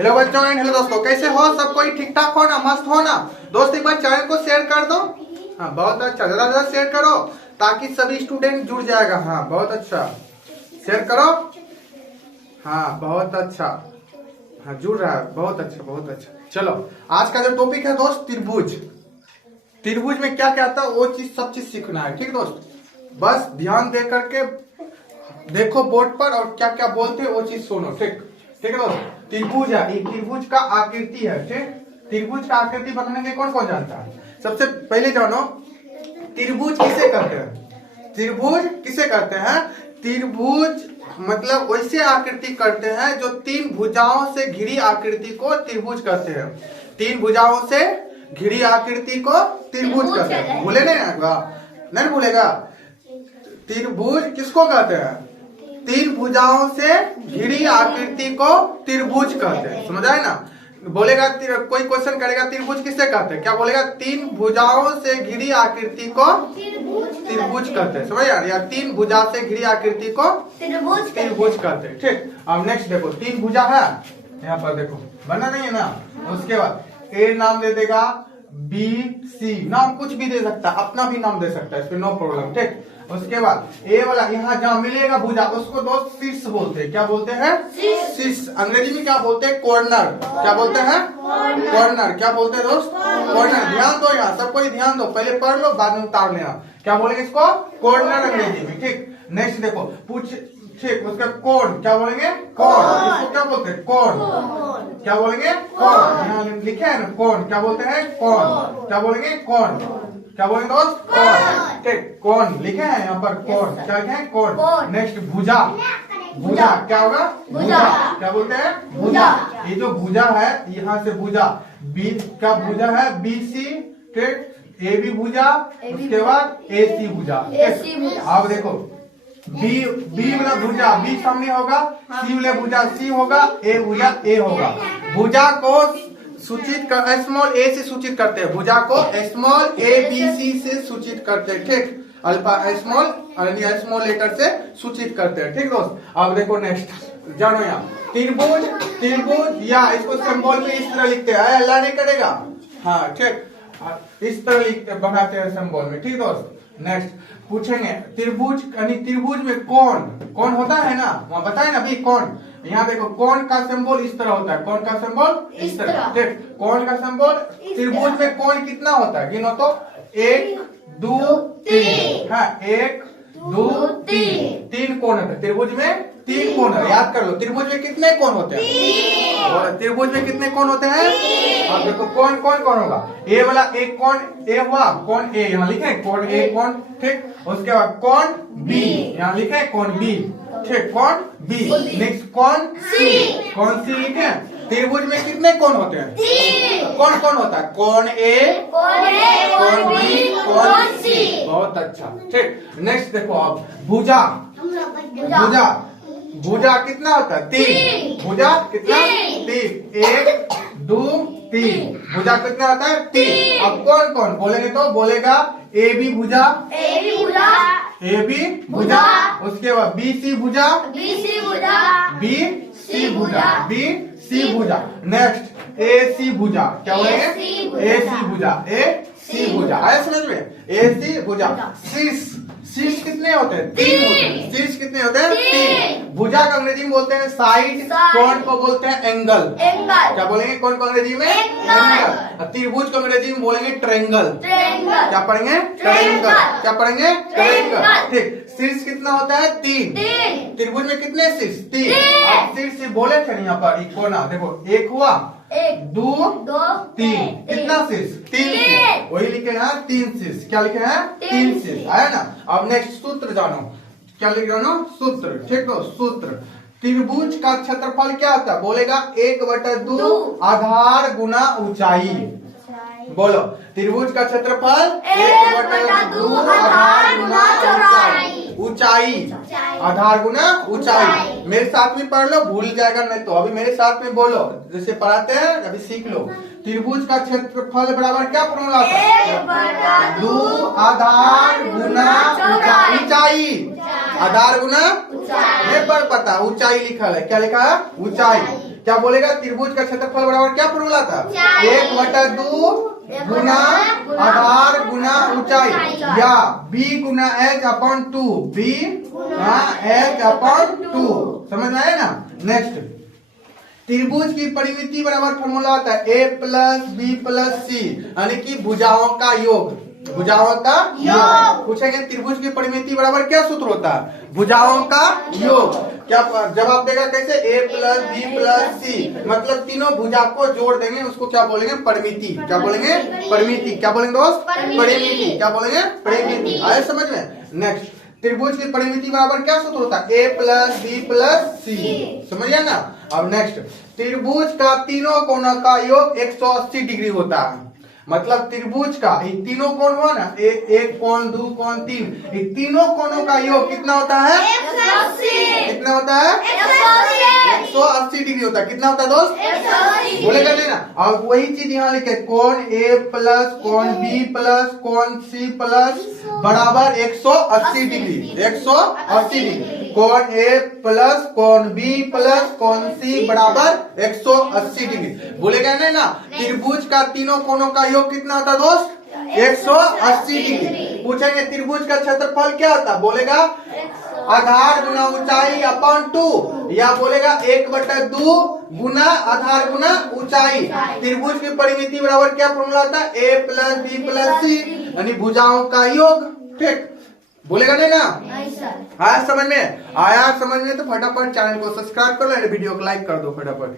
Hello बच्चों and hello दोस्तों, कैसे हो सब? कोई ठीक ठाक हो ना? मस्त हो ना? दोस्त एक बार चैनल को शेयर कर दो। हाँ बहुत अच्छा, ज्यादा ज्यादा शेयर करो ताकि सभी स्टूडेंट जुड़ जाएगा। हाँ बहुत अच्छा, शेयर करो। हाँ बहुत अच्छा, हाँ जुड़ रहा है, बहुत अच्छा बहुत अच्छा। चलो आज का जो टॉपिक है दोस्त, त्रिभुज। त्रिभुज में क्या क्या आता है वो चीज, सब चीज सीखना है। ठीक दोस्त, बस ध्यान दे करके देखो बोर्ड पर और क्या क्या बोलते हैं वो चीज सुनो। ठीक ठीक है दोस्त, त्रिभुज है, ये त्रिभुज का आकृति है। ठीक, त्रिभुज का आकृति बनाने के कौन कौन जानता है? सबसे पहले जानो त्रिभुज किसे कहते हैं? त्रिभुज किसे कहते हैं? त्रिभुज मतलब वैसे आकृति करते हैं जो तीन भुजाओं से घिरी आकृति को त्रिभुज कहते हैं। तीन भुजाओं से घिरी आकृति को त्रिभुज कहते हैं। भूले नहीं भूलेगा। त्रिभुज किसको कहते हैं? तीन भुजाओं से घिरी आकृति को त्रिभुज कहते हैं। समझ आए ना? बोलेगा कोई क्वेश्चन करेगा त्रिभुज किसे कहते हैं, क्या बोलेगा? तीन भुजाओं से घिरी आकृति को त्रिभुज कहते हैं। समझ यार, या तीन भुजा से घिरी आकृति को त्रिभुज कहते हैं। ठीक, अब नेक्स्ट देखो, तीन भुजा है यहाँ पर, देखो बना नहीं है ना? उसके बाद ए नाम दे देगा, बी सी नाम कुछ भी दे सकता है, अपना भी नाम दे सकता है, इसमें नो प्रॉब्लम। ठीक, उसके बाद ए वाला यहाँ जहाँ मिलेगा भुजा उसको दोस्त शीर्ष बोलते हैं। क्या बोलते हैं? शीर्ष। अंग्रेजी में क्या बोलते हैं? कॉर्नर। क्या बोलते हैं? कॉर्नर। क्या बोलते हैं दोस्त? कॉर्नर। ध्यान दो, यहाँ सबको ध्यान दो, पहले पढ़ लो बाद में उतार लेना। क्या बोलेंगे इसको? कॉर्नर अंग्रेजी में। ठीक, नेक्स्ट देखो, पूछ। ठीक, उसका कोण क्या बोलेंगे? कोण। इसको क्या बोलते हैं? कोण। क्या बोलेंगे? कोण। यहाँ लिखे है ना कोण, क्या बोलते हैं? कोण। क्या बोलेंगे? कोण। क्या बोलेंगे दोस्त? कोण। ठीक, कोण लिखे हैं यहाँ पर, कोण। क्या लिखे हैं? कोण। नेक्स्ट भुजा। भुजा क्या होगा? भुजा। क्या बोलते हैं? भुजा। ये जो भुजा है, यहाँ से भुजा बी का भुजा है BC। ठीक, ए बी भुजा, उसके बाद AC भुजा। अब देखो बी वाला भुजा बी सामने होगा, सी वाला भुजा सी होगा, ए भुजा ए होगा। भुजा को सूचित कर स्मॉल ए से सूचित करते हैं, भुजा को स्मॉल ABC से सूचित करते हैं। ठीक, अल्फा स्मॉल लेटर से सूचित करते हैं। ठीक दोस्त, अब देखो नेक्स्ट जानो यहाँ त्रिभुज। त्रिभुज या इसको सिंबल में इस तरह लिखते हैं, अल्लाह नहीं करेगा। हाँ ठीक, इस तरह लिखते बनाते हैं सिंबल में। ठीक दोस्त, नेक्स्ट पूछेंगे त्रिभुज यानी त्रिभुज में कौन होता है ना, वहाँ बताए ना अभी कौन। यहाँ देखो कौन का सिंबल इस तरह होता है, कौन का सिंबल इस तरह। ठीक, कौन का सिंबल त्रिभुज में कौन कितना होता है गिनो तो, 1 2 3। हाँ 1 2 3, तीन कोण होते हैं त्रिभुज में। तीन कोण है, याद कर लो त्रिभुज में कितने कोण होते हैं? और त्रिभुज में कितने कोण होते हैं? अब देखो कौन होगा, ए वाला एक कोण ए हुआ, कोण ए यहाँ लिखे कोण ए कोण। ठीक, उसके बाद कोण बी यहाँ लिखे कोण बी। ठीक, कोण बी। नेक्स्ट कोण सी लिखे। त्रिभुज में कितने कोण होते हैं? कौन होता है? कोण ए, कोण बी, कोण सी। बहुत अच्छा। ठीक, नेक्स्ट देखो अब भुजा। भुजा कितना होता है? 3। भुजा कितना? 3। 1 2 3। भुजा कितना होता है? 3। अब कौन बोलेंगे तो बोलेगा ए बी भुजा, उसके बाद BC भुजा, BC भुजा। नेक्स्ट AC भुजा। क्या बोलेंगे? AC भुजा। आया समझ में? AC भुजा। शीर्ष कितने होते हैं? 3 होते हैं। शीर्ष कितने होते हैं? 3। भुजा का अंग्रेजी में बोलते हैं साइड, कोण को बोलते हैं एंगल। क्या बोलेंगे? कोण को अंग्रेजी में? एंगल। त्रिभुज को अंग्रेजी में बोलेंगे ट्रायंगल। क्या पढ़ेंगे? ट्रायंगल। क्या पढ़ेंगे? ट्रायंगल। ठीक, शीर्ष कितना होता है? 3। त्रिभुज में कितने शीर्ष? 3। अब शीर्ष बोले थे यहाँ पर कोना, देखो 1 हुआ, 2 3। कितना शीर्ष? 3। वही लिखे हैं 3 शीर्ष। क्या लिखे हैं? 3 शीर्ष। आया ना? अब नेक्स्ट सूत्र जानो, क्या लिख जानो? सूत्र। ठीक है, सूत्र त्रिभुज का क्षेत्रफल क्या होता है? बोलेगा 1/2 आधार गुना ऊंचाई। बोलो त्रिभुज का क्षेत्रफल 1/2 आधार गुना ऊंचाई। आधार गुना ऊंचाई। मेरे साथ में पढ़ लो, भूल जाएगा नहीं तो। अभी मेरे साथ में बोलो, जैसे पढ़ाते हैं अभी सीख लो। त्रिभुज का क्षेत्रफल बराबर क्या फॉर्मूला था? 1/2 आधार गुना ऊंचाई। आधार गुना नहीं पढ़ पता, ऊंचाई लिखा है। क्या लिखा है? ऊंचाई। क्या बोलेगा? त्रिभुज का क्षेत्रफल बराबर क्या फॉर्मूला था? 1/2 गुना आधार गुना ऊंचाई, या b गुना h/2, b गुना h/2। समझ में आया ना? नेक्स्ट, त्रिभुज की परिमिति बराबर फॉर्मूला होता है a प्लस बी प्लस सी, यानी कि भुजाओं का योग। भुजाओं का योग पूछेंगे, त्रिभुज की परिमिति बराबर क्या सूत्र होता है? भुजाओं का योग। क्या जवाब देगा कैसे? a प्लस बी प्लस सी, मतलब तीनों भुजा को जोड़ देंगे, उसको क्या बोलेंगे? परिमिति। क्या बोलेंगे? परिमिति। क्या बोलेंगे दोस्त? परिमिति। क्या बोलेंगे? परिमिति। आए समझ में? नेक्स्ट, त्रिभुज की परिमिति बराबर क्या सूत्र होता है? a प्लस बी प्लस सी। समझिए ना? अब नेक्स्ट, त्रिभुज का तीनों कोणों का योग 180 डिग्री होता है। मतलब त्रिभुज का तीनों कोण हुआ ना, एक कोण, दो कोण, तीन, तीनों कोणों का योग कितना होता है? 180। कितना होता है? 180 डिग्री होता है। कितना होता है दोस्त? 180। बोलेगा नहीं ना? और वही चीज यहाँ लिखे, कोण ए प्लस कोण बी प्लस कोण सी प्लस बराबर 180 डिग्री। 180 डिग्री। कोण ए प्लस कोण बी प्लस कोण सी बराबर 180 डिग्री। बोलेगा नहीं ना? त्रिभुज का तीनों कोणों का योग कितना होता है दोस्त? 180 डिग्री। पूछेंगे त्रिभुज का क्षेत्रफल क्या होता है? बोलेगा आधार गुना ऊंचाई अपॉन 2, या बोलेगा 1/2 गुना आधार गुना ऊंचाई। त्रिभुज की परिमिति बराबर क्या फॉर्मूला होता है? a प्लस बी प्लस सी, यानी भुजाओं का योग। ठीक, बोलेगा नहीं ना? आया समझ में? आया समझ में तो फटाफट चैनल को सब्सक्राइब कर लो, वीडियो को लाइक कर दो फटाफट।